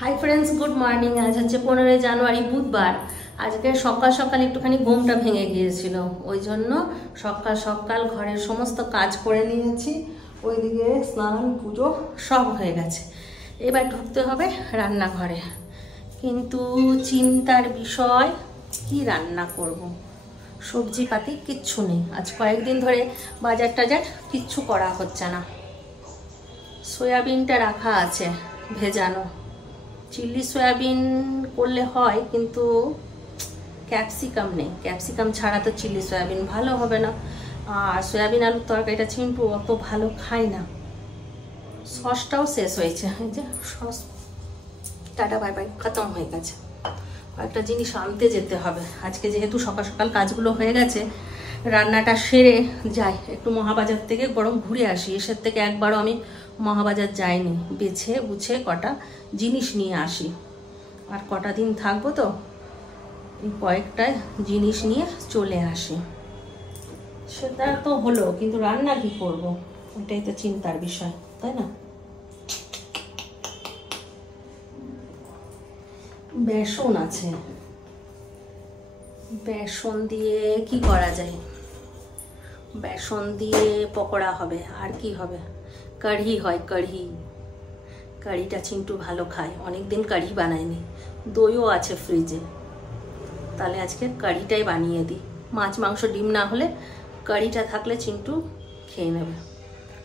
Hi friends, good morning. আজ হচ্ছে 15 জানুয়ারি বুধবার। আজকে সকাল সকাল একটুখানি ঘুমটা ভেঙে গিয়েছিল, ওই জন্য সকাল সকাল ঘরের সমস্ত কাজ করে নিয়েছি। ওইদিকে স্নান পুজো সব হয়ে গেছে, এবার ঢুকতে হবে রান্নাঘরে। কিন্তু চিন্তার বিষয়, কি রান্না করব। সবজিপাতি কিচ্ছু নেই, আজ কয়েকদিন ধরে বাজার টাজার কিচ্ছু করা হচ্ছে না। সয়াবিনটা রাখা আছে ভেজানো, চিলি সয়াবিন করলে হয়, কিন্তু ক্যাপসিকাম নেই। ক্যাপসিকাম ছাড়া তো চিলি সয়াবিন ভালো হবে না। আর সয়াবিন আলুর তরকারিটা চিন্টু অত ভালো খায় না। সসটাও শেষ হয়েছে, এই যে সস, টাটা বাই বাই, খতম হয়ে গেছে। কয়েকটা জিনিস আনতে যেতে হবে আজকে, যেহেতু সকাল সকাল কাজগুলো হয়ে গেছে। রান্নাটা সেরে যাই একটু মহাবাজার থেকে, বরং ঘুরে আসি। এসের থেকে একবারও আমি মহাবাজার যাইনি, বেছে বুঝে কটা জিনিস নিয়ে আসি। আর কটা দিন থাকবো তো, এই কয়েকটা জিনিস নিয়ে চলে আসি। সেটা তো হলো, কিন্তু রান্না কি করব, এটাই তো চিন্তার বিষয়, তাই না? বেসন আছে, বেসন দিয়ে কি করা যায়? বেসন দিয়ে পকোড়া হবে, আর কি হবে? কাঢ়ি হয়, কাঢ়ি। কাঢ়িটা চিন্টু ভালো খায়, অনেকদিন কাঢ়ি বানায়নি। দইও আছে ফ্রিজে, তাহলে আজকে কাঢ়িটাই বানিয়ে দিই। মাছ মাংস ডিম না হলে কাঢ়িটা থাকলে চিন্টু খেয়ে নেবে।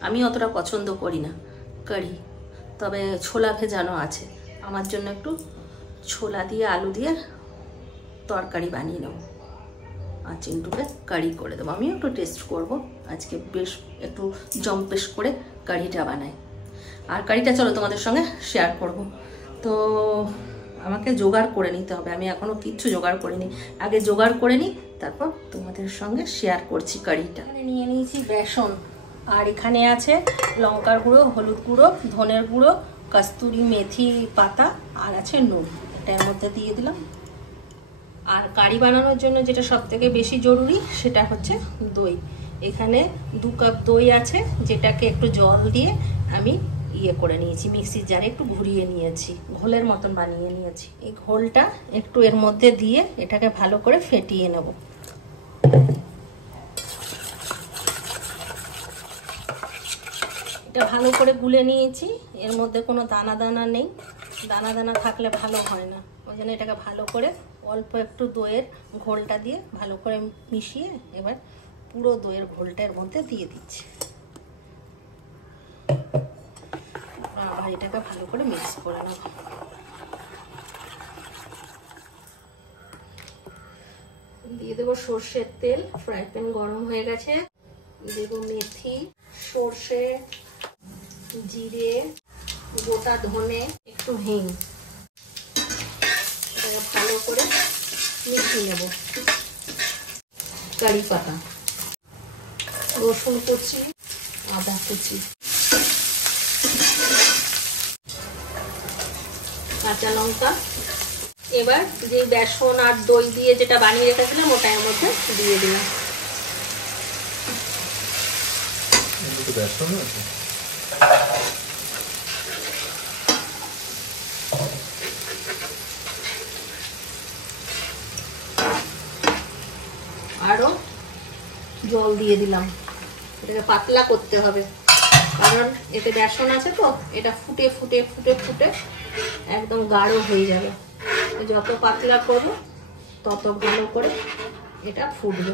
আমি অতটা পছন্দ করি না কাঢ়ি, তবে ছোলা ভেজানো আছে, আমার জন্য একটু ছোলা দিয়ে আলু দিয়ে তরকারি বানিয়ে নেব, আর চিন্টুকে কারি করে দেবো। আমিও একটু টেস্ট করব আজকে, বেশ একটু জম্পেশ করে কারিটা বানাই। আর কারিটা চলো তোমাদের সঙ্গে শেয়ার করব। তো আমাকে জোগাড় করে নিতে হবে, আমি এখনও কিচ্ছু জোগাড় করিনি। আগে জোগাড় করে নিই, তারপর তোমাদের সঙ্গে শেয়ার করছি কারিটা। এখানে নিয়ে নিয়েছি বেসন, আর এখানে আছে লঙ্কার গুঁড়ো, হলুদ গুঁড়ো, ধনের গুঁড়ো, কস্তুরি মেথি পাতা, আর আছে নুন। এটার মধ্যে দিয়ে দিলাম। আর কারি বানানোর জন্য যেটা সব থেকে বেশি জরুরি, সেটা হচ্ছে দই। এখানে 2 কাপ দই আছে, যেটাকে একটু জল দিয়ে আমি করে নিয়েছি, মিক্সির জারে একটু ঘুরিয়ে নিয়েছি, ঘোলের মতন বানিয়ে নিয়েছি। এই ঘোলটা একটু এর মধ্যে দিয়ে এটাকে ভালো করে ফেটিয়ে নেব। এটা ভালো করে গুলে নিয়েছি, এর মধ্যে কোনো দানা দানা নেই। দানা দানা থাকলে ভালো হয় না, ওই জন্য এটাকে ভালো করে অল্প একটু দইয়ের ঘোলটা দিয়ে ভালো করে মিশিয়ে এবার পুরো দইয়ের ঘোলটা এর মধ্যে দিয়ে দিচ্ছি। আবার এটাকে ভালো করে মিক্স করে নেব। দিয়ে দেবো সর্ষের তেল, ফ্রাই প্যান গরম হয়ে গেছে। দেবো মেথি, সর্ষে, জিরে, গোটা ধনে, একটু হিং। এটাকে ভালো করে মিশিয়ে নেব। কারি পাতা, রসুন কুচি, আদা কুচি, কাঁচা লঙ্কা। এবার যে বেসন আর দই দিয়ে যেটা বানিয়ে রেখেছিলাম, ওটা এর মধ্যে দিয়ে দিলাম। আরো জল দিয়ে দিলাম, এটাকে পাতলা করতে হবে, কারণ এতে বেসন আছে তো। এটা ফুটে ফুটে ফুটে ফুটে একদম গাঢ় হয়ে যাবে। যত পাতলা করবো তত ভালো করে এটা ফুটবে।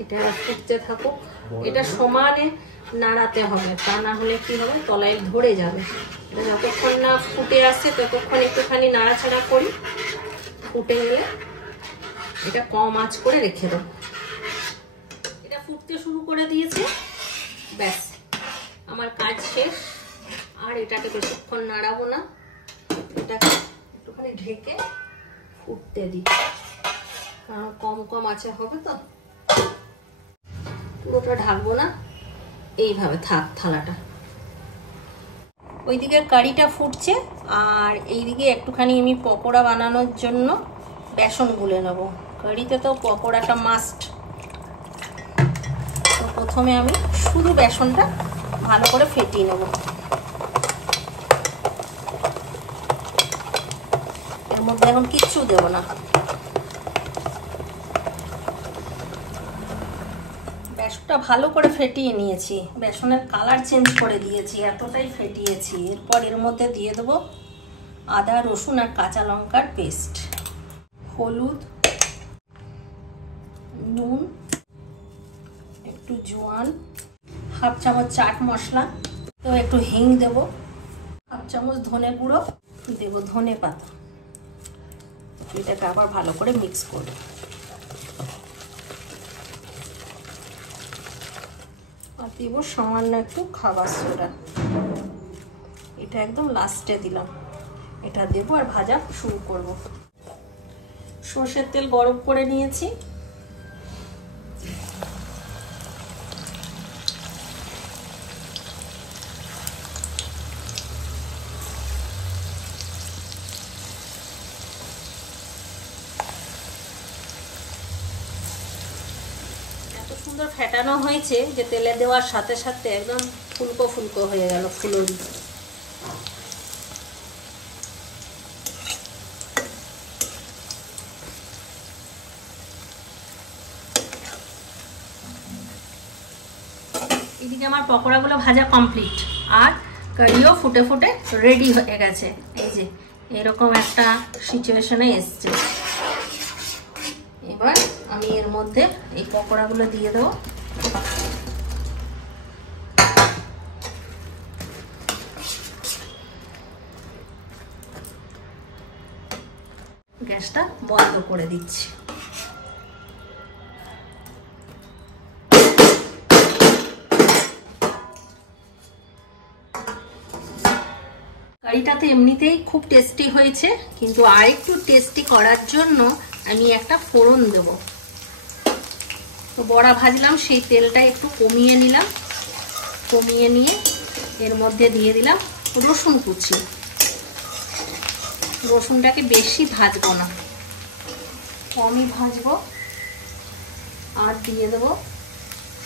এটা ফুটতে থাকুক, এটা সমানে নাড়াতে হবে, তা না হলে কি হবে, তলায় ধরে যাবে। এটা যতক্ষণ না ফুটে আসছে ততক্ষণ একটুখানি নাড়াচাড়া করি। ফুটে গেলে এটা কম আঁচ করে রেখে দেবো। এটা ফুটতে শুরু করে দিয়েছে, ব্যাস আমার কাজ শেষ। আর এটাকে বেশিক্ষণ নাড়াবো না, এটাকে একটুখানি ঢেকে ফুটতে দিই, কারণ কম কম আঁচে হবে তো। পুরোটা ঢাকবো না, এইভাবে থাক থালাটা। ওইদিকে কারিটা ফুটছে, আর এইদিকে একটুখানি আমি পকোড়া বানানোর জন্য বেসন গুলে নেব। কারিতে তো পকোড়াটা মাস্ট। তো প্রথমে আমি শুধু বেসনটা ভালো করে ফেটিয়ে নেব। এর মধ্যে এখন কিচ্ছু দেব না। বেসনটা ভালো করে ফেটিয়ে নিয়েছি, বেসনের কালার চেঞ্জ করে দিয়েছি, এতটাই ফেটিয়েছি। এরপর এর মধ্যে দিয়ে দেবো আদা রসুন আর কাঁচা লঙ্কার পেস্ট, হলুদ, নুন, একটু জোয়ান, হাফ চামচ চাট মশলা, তো একটু হিং দেব, হাফ চামচ ধনে গুঁড়ো দেব, ধনে পাতা। এটাকে আবার ভালো করে মিক্স করব। আর দেবো সামান্য একটু খাবার সোডা, এটা একদম লাস্টে দিলাম। এটা দেবো আর ভাজা শুরু করব। সর্ষের তেল গরম করে নিয়েছি, সুন্দর ফেটানো হয়েছে যে তেলে দেওয়ার সাথে সাথে একদম ফুলকো ফুলকো হয়ে গেল, ফুলুরি। এদিকে আমার পকোড়াগুলো ভাজা কমপ্লিট, আর কারিও ফুটে ফুটে রেডি হয়ে গেছে। এই যে এরকম একটা সিচুয়েশনে এসছে। এবার আমি এর মধ্যে এই পকোড়াগুলো দিয়ে দেবো। গ্যাসটা বন্ধ করে দিচ্ছি। কারিটা তো এমনিতেই খুব টেস্টি হয়েছে, কিন্তু আর একটু টেস্টি করার জন্য আমি একটা ফোড়ন দেব। তো বড়া ভাজলাম সেই তেলটা একটু কমিয়ে নিলাম, কমিয়ে নিয়ে এর মধ্যে দিয়ে দিলাম রসুন কুচি। রসুনটাকে বেশি ভাজবো না, কমই ভাজবো। আর দিয়ে দেবো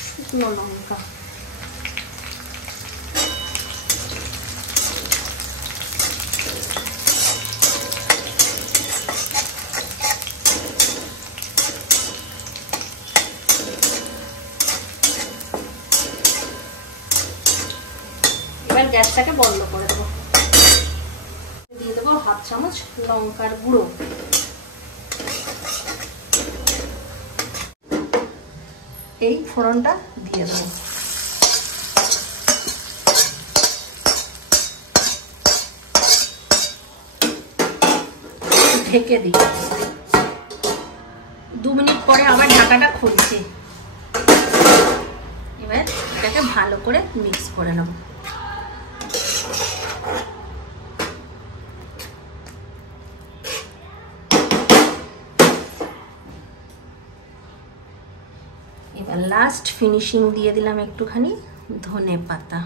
শুকনো লঙ্কা। এবার গ্যাসটাকে বন্ধ করে দেবো। দিয়ে দেবো হাফ চামচ লঙ্কার গুঁড়ো। এই ফোড়নটা দিয়ে দেবো। ঢেকে দিই। 2 মিনিট পরে আবার ঢাকাটা খুলছি। এবার এটাকে ভালো করে মিক্স করে নেব। এবার লাস্ট ফিনিশিং দিয়ে দিলাম একটুখানি ধনে পাতা।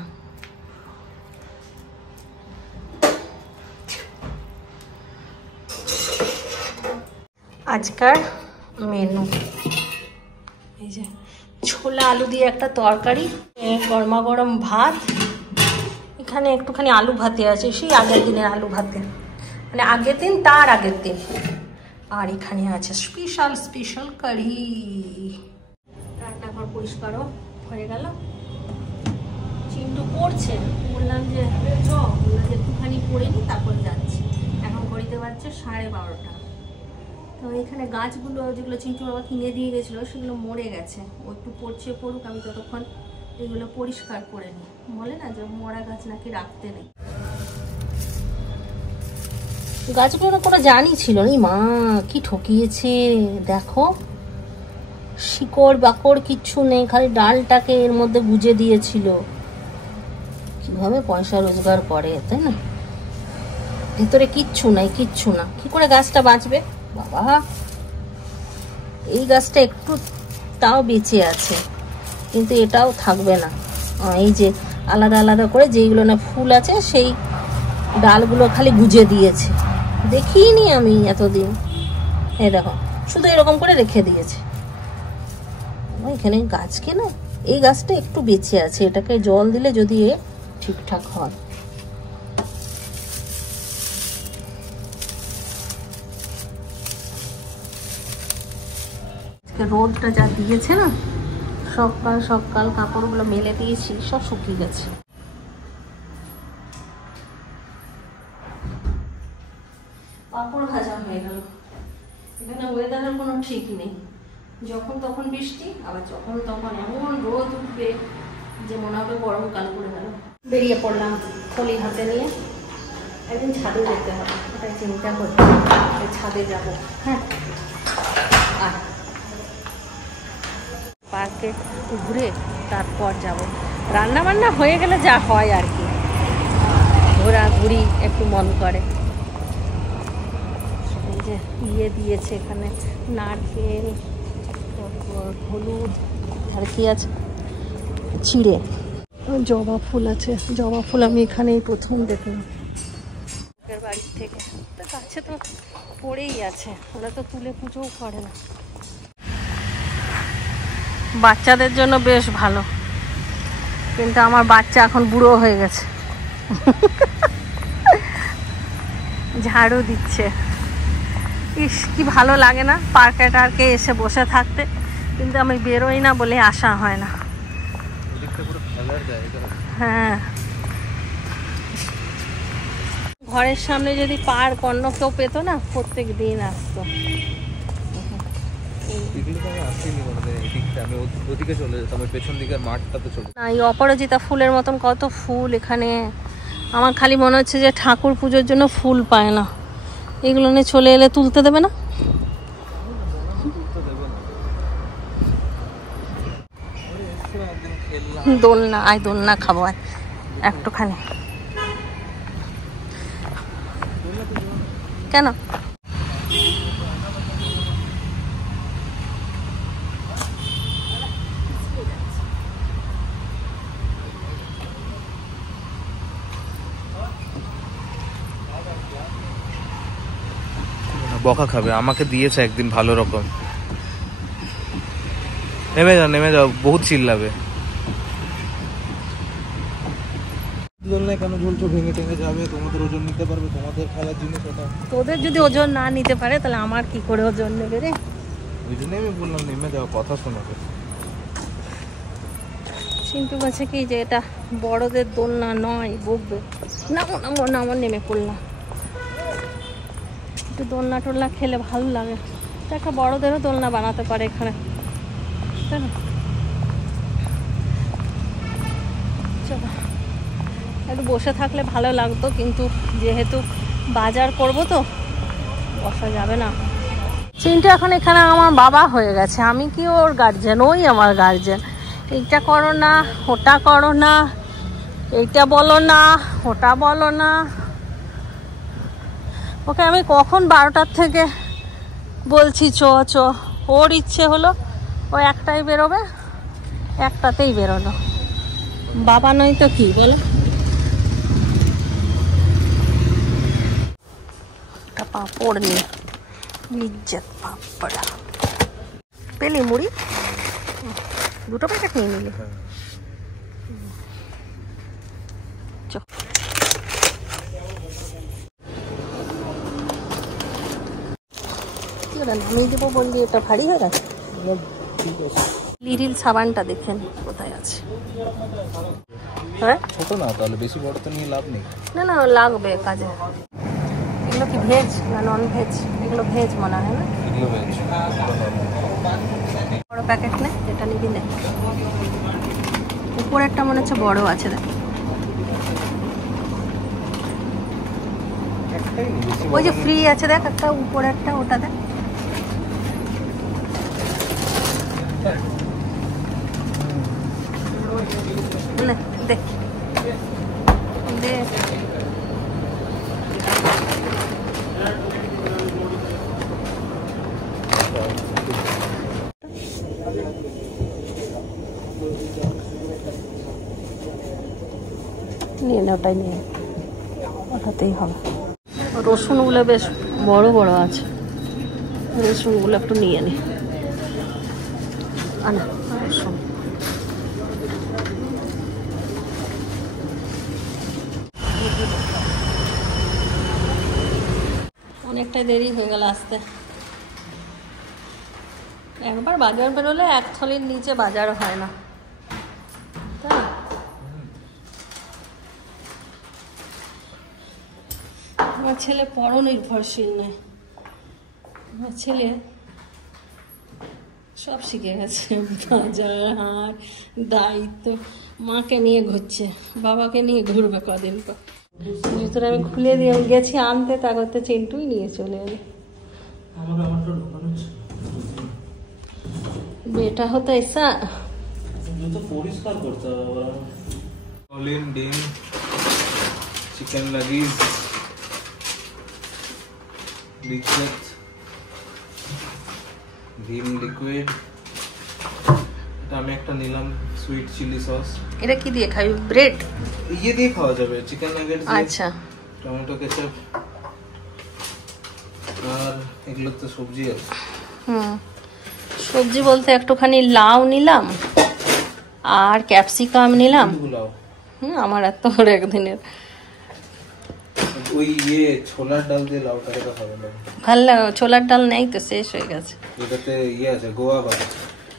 আজকার মেনু এই যে ছোলা আলু দিয়ে একটা তরকারি, গরমা গরম ভাত, এখানে একটুখানি আলু ভাতে আছে, সেই আগের দিনের আলু ভাতে, মানে আগের দিন তার আগের দিন। আর এখানে আছে স্পেশাল স্পেশাল কারি। রান্নাঘর পরিষ্কারও হয়ে গেল। চিন্টু পড়ছে, বললাম যে একটুখানি পড়ে নি, তারপর যাচ্ছি। এখন ঘড়িতে বাজছে 12:30। তো এখানে গাছগুলো যেগুলো চিন্টু বাবা কিনে দিয়ে গেছিলো সেগুলো মরে গেছে। ও একটু পড়ছে, পড়ুক, আমি ততক্ষণ এগুলো পরিষ্কার করে নিই। বলে না যে মরা গাছ নাকি রাখতে নেই। গাছগুলো কোনো জানি ছিল না, মা কি ঠকিয়েছে দেখো, শিকড় বাকড় কিচ্ছু নেই, খালি ডালটাকে এর মধ্যে গুজে দিয়েছিল। কিভাবে পয়সা রোজগার করে, তাই না? ভেতরে কিচ্ছু নাই, কিচ্ছু না, কি করে গাছটা বাঁচবে বাবা। এই গাছটা একটু তাও বেঁচে আছে, কিন্তু এটাও থাকবে না। এই যে আলাদা আলাদা করে যেইগুলো না ফুল আছে সেই ডালগুলো খালি গুজে দিয়েছে, দেখিনি আমি এতদিন। এই দেখো শুধু এরকম করে রেখে দিয়েছে। এখানে গাছ কেনে এই গাছটা একটু বেঁচে আছে, এটাকে জল দিলে যদি ঠিকঠাক হয়। রোদটা যা দিয়েছে না, সকাল সকাল কাপড়গুলো মেলে দিয়েছি, সব শুকিয়ে গেছে। পাপড় ভাজা হয়ে গেল। এখানে ওয়েদারের কোনো ঠিক নেই, যখন তখন বৃষ্টি, আবার যখন তখন এমন রোদ উঠবে যে মনে হবে গরমকাল পড়ে গেল। বেরিয়ে পড়লাম থলি হাতে নিয়ে। একদিন ছাদে যেতে হবে, ওটাই চিন্তা করছি, ছাদে যাব। হ্যাঁ, আর পার্কে ঘুরে তারপর যাব। রান্না বান্না হয়ে গেলে যা হয় আর কি, ঘোরাঘুরি একটু মন করে। এই যে ইয়ে দিয়েছে এখানে, নারকেল, তারপর হলুদ, আর কি আছে, চিড়ে, জবা ফুল আছে। জবা ফুল আমি এখানেই প্রথম দেখলাম বাড়ির থেকে। তো কাছে তো পড়েই আছে, ওরা তো তুলে পুজোও করে না। বাচ্চাদের জন্য বেশ ভালো, কিন্তু আমার বাচ্চা এখন বুড়ো হয়ে গেছে, ঝাড়ু দিচ্ছে। ইস, কি ভালো লাগে না পার্কে টার্কে এসে বসে থাকতে, কিন্তু আমি বেরোই না বলে আসা হয় না। হ্যাঁ, ঘরের সামনে যদি পার্ক অন্য কেউ পেতো না, প্রত্যেক দিন আসতো। এই অপরাজিতা ফুলের মতন কত ফুল এখানে। আমার খালি মনে হচ্ছে যে ঠাকুর পুজোর জন্য ফুল পায় না, এগুলো নিয়ে চলে এলে তুলতে দেবে না? দোলনা, আয় দোলনা খাবো একটুখানি। কেন? বকা খাবে, আমাকে দিয়েছে একদিন ভালো রকম। নেমে যাও নেমে যাও, বহুত চিল্লাবে। কেন ঝুলছো? ভেঙে টেঙে যাবে, তোমাদের ওজন নিতে পারবে, তোমাদের খেলার জিনিস ওটা। তোদের যদি ওজন না নিতে পারে তাহলে আমার কি করে ওজন নেবে রে? ওই জন্য আমি বললাম নেমে যাও, কথা শোনাবে। চিন্টু বলছে কি যে এটা বড়দের দোলনা নয়, বকবে। নামো নামো নামো, নেমে পড়লাম। একটু দোলনা টোলনা খেলে ভালো লাগে, তো একটা বড়দেরও দোলনা বানাতে পারে এখানে, তাই না? চলো, একটু বসে থাকলে ভালো লাগতো, কিন্তু যেহেতু বাজার করবো তো বসা যাবে না। চিন্টু এখন এখানে আমার বাবা হয়ে গেছে, আমি কি ওর গার্জেন? ওই আমার গার্জেন। এইটা করো না, ওটা করো না, এইটা বলো না, ওটা বলো না। ওকে আমি কখন 12টার থেকে বলছি চ চ, ওর ইচ্ছে হলো ও একটাই বেরোবে, একটাতেই বেরোলো। বাবা নয় তো কি বলো? পাঁপড় নিয়ে লিজ্জত পাপড়া পেলি, মুড়ি 2টো প্যাকেট নিয়ে নিলি। কি ওটা নামিয়ে দেবো বললি, এটা ভারী হয়ে গেছে। লিরিল সাবানটা দেখেন কোথায় আছে। হ্যাঁ, ছোট না তাহলে, বেশি বড় তো নিয়ে লাভ নেই। না না, লাগবে কাজে। এগুলো কি ভেজ না নন ভেজ? এগুলো ভেজ মনে হয় না? এগুলো ভেজ। বড় প্যাকেট নে, যেটা নিবি নে। উপরেরটা মনে হচ্ছে বড় আছে, দেখ। ওই যে ফ্রি আছে দেখ একটা, উপরেরটা, ওটা দেখ। দেখ দেখ, নিয়ে নে, ওটাই নিয়ে, ওটাতেই হবে। রসুনগুলো বেশ বড় বড় আছে, রসুনগুলো একটু নিয়ে নি। আনা রসুন অনেকটা দেরি হয়ে গেল আসতে। একবার বাজার বেরোলে এক থলির নিচে বাজার হয় না, তাই আমার ছেলে পর নির্ভরশীল নেই, আমার ছেলে সব শিখে গেছে, বাজার হাট দায়িত্ব। মাকে নিয়ে ঘুরছে, বাবাকে নিয়ে ঘুরবে কদিন পর। জুতোটা আমি খুলে দিয়ে গেছি আনতে, তা করতে চিন্টুই নিয়ে চলে এলো। বেটা হতো ऐसा পরিষ্কার করতে হবে। অলিন ডিম, চিকেন লাগিজ, লিকুইড, ভিম লিকুইড। এটা আমি একটা নিলাম সুইট চিলি সস। এটা কি দিয়ে খাবি? ব্রেড ইয়ে দিয়ে খাওয়া যাবে, চিকেন নাগেটস দিয়ে, আচ্ছা, টমেটো কেচাপ, আর এগুলো তো সবজি আছে। সবজি বলতে একটুখানি লাউ নিলাম আর ক্যাপসিকাম নিলাম। আমার এত একদিনের ওই ইয়ে ছোলার ডাল দিয়ে লাউ তরকারি খাবে না, ভালো লাগে। ছোলার ডাল নেই তো, শেষ হয়ে গেছে। এটাতে ইয়ে আছে গোয়াবা,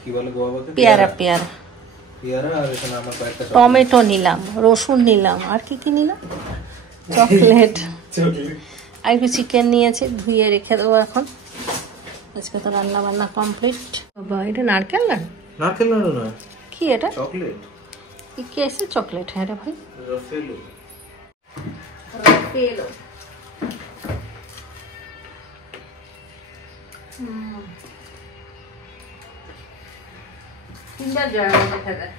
কি বলে গোয়াবাকে? পেয়ারা। পেয়ারা পেয়ারা। আর এখানে আমার কয়েকটা টমেটো নিলাম, রসুন নিলাম, আর কি কি নিলাম, চকলেট আর একটু চিকেন নিয়েছি, ধুয়ে রেখে দেবো এখন। আজকে তো রান্না বান্না কমপ্লিট। বাবা এটা নারকেল না? নারকেল নাড়ু না, কি এটা? চকলেট। কি আছে চকলেট? হ্যাঁ রে ভাই, রাফেলো। রাফেলো। কিন্ডার জয় দেখা যায়।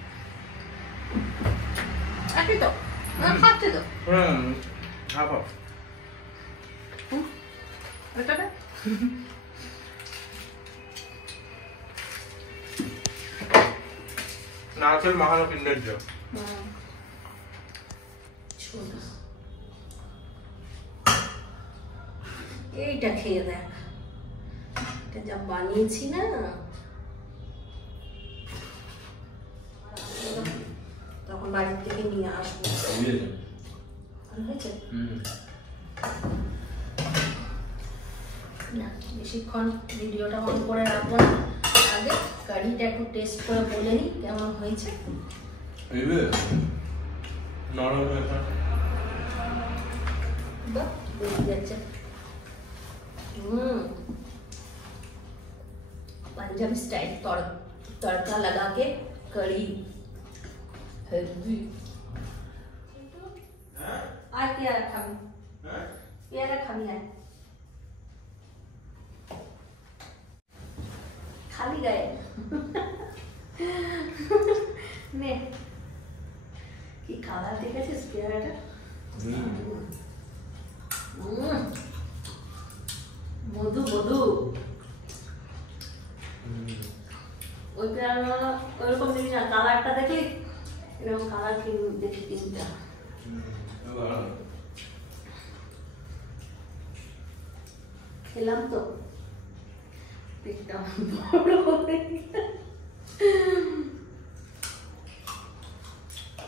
একই তো খাচ্ছে তো। Half half. এটা না নারকেল মাখানো কিন্ডার জয়। এইটা খেয়ে দেখ, এটা যা বানিয়েছি না, তখন বাড়ির থেকে নিয়ে আসবো। হয়েছে না, বেশিক্ষণ ভিডিওটা অন করে রাখবো না। আগে কারিটা একটু টেস্ট করে বলে নিই কেমন হয়েছে। নরম হয়েছে, বাহ বেরিয়ে যাচ্ছে। पंजाबी स्टाइल तड़का लगा के कड़ी हेल्दी। आज क्या रखा मैं? क्या रखा मैं? खाली गए ने की खाना ठीक है स्पेयरটা মধু মধু ওইটা ওইরকম দেখি না, কালারটা দেখি এরকম কালার দেখি তিনটা। খেলাম তো পেটটা বড় হয়ে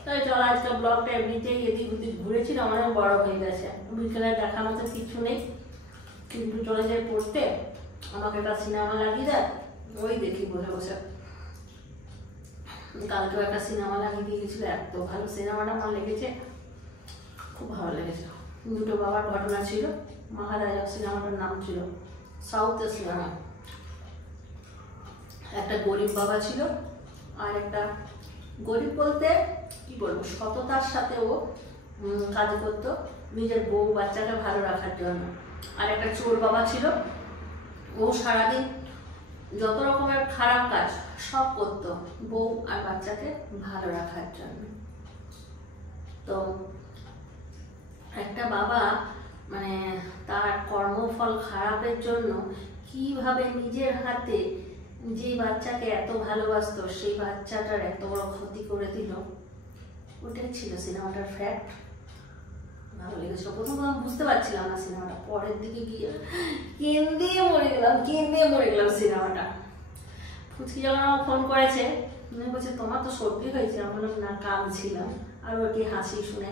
তাই চল আজকে ব্লগটা এমনিতেই এদিক ওদিক ঘুরেছিলাম, অনেক বড় হয়ে গেছে। বিকেলে দেখার মতো কিছু নেই, কিন্তু চলে যায় পড়তে, আমাকে একটা সিনেমা লাগিয়ে দেয়, ওই দেখি বসে বসে। কালকেও একটা সিনেমা লাগিয়ে দিয়ে গেছিল, এত ভালো সিনেমাটা আমার লেগেছে, খুব ভালো লেগেছে। দুটো বাবার ঘটনা ছিল, মহারাজা সিনেমাটার নাম ছিল, সাউথের সিনেমা। একটা গরিব বাবা ছিল, আর একটা গরিব বলতে কি বলবো, সততার সাথে ও কাজ করতো নিজের বউ বাচ্চাকে ভালো রাখার জন্য। আর একটা চোর বাবা ছিল, ও সারাদিন যত রকমের খারাপ কাজ সব করতো বউ আর বাচ্চাকে ভালো রাখার জন্য। তো একটা বাবা মানে তার কর্মফল খারাপের জন্য কিভাবে নিজের হাতে যে বাচ্চাকে এত ভালোবাসতো সেই বাচ্চাটার এত বড় ক্ষতি করে দিল, ওটাই ছিল সিনেমাটার ফ্যাক্ট। ভালো লেগেছিল। প্রথম বুঝতে পারছিলাম না সিনেমাটা, পরের দিকে গিয়ে কেঁদে মরে গেলাম সিনেমাটা। ফুচকি যখন আমার ফোন করেছে, উনি বলছে তোমার তো সর্দি হয়েছে, আমি বললাম না কাঁদছিলাম। আর ওর কি হাসি শুনে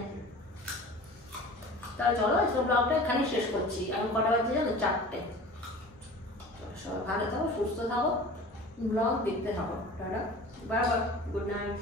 তাহলে চলো আজকে ব্লগটা এখানে শেষ করছি। এখন কটা বাজে জানো? 4টে। সবাই ভালো থাকো, সুস্থ থাকো, ব্লগ দেখতে থাকো। Tata, bye bye, good night.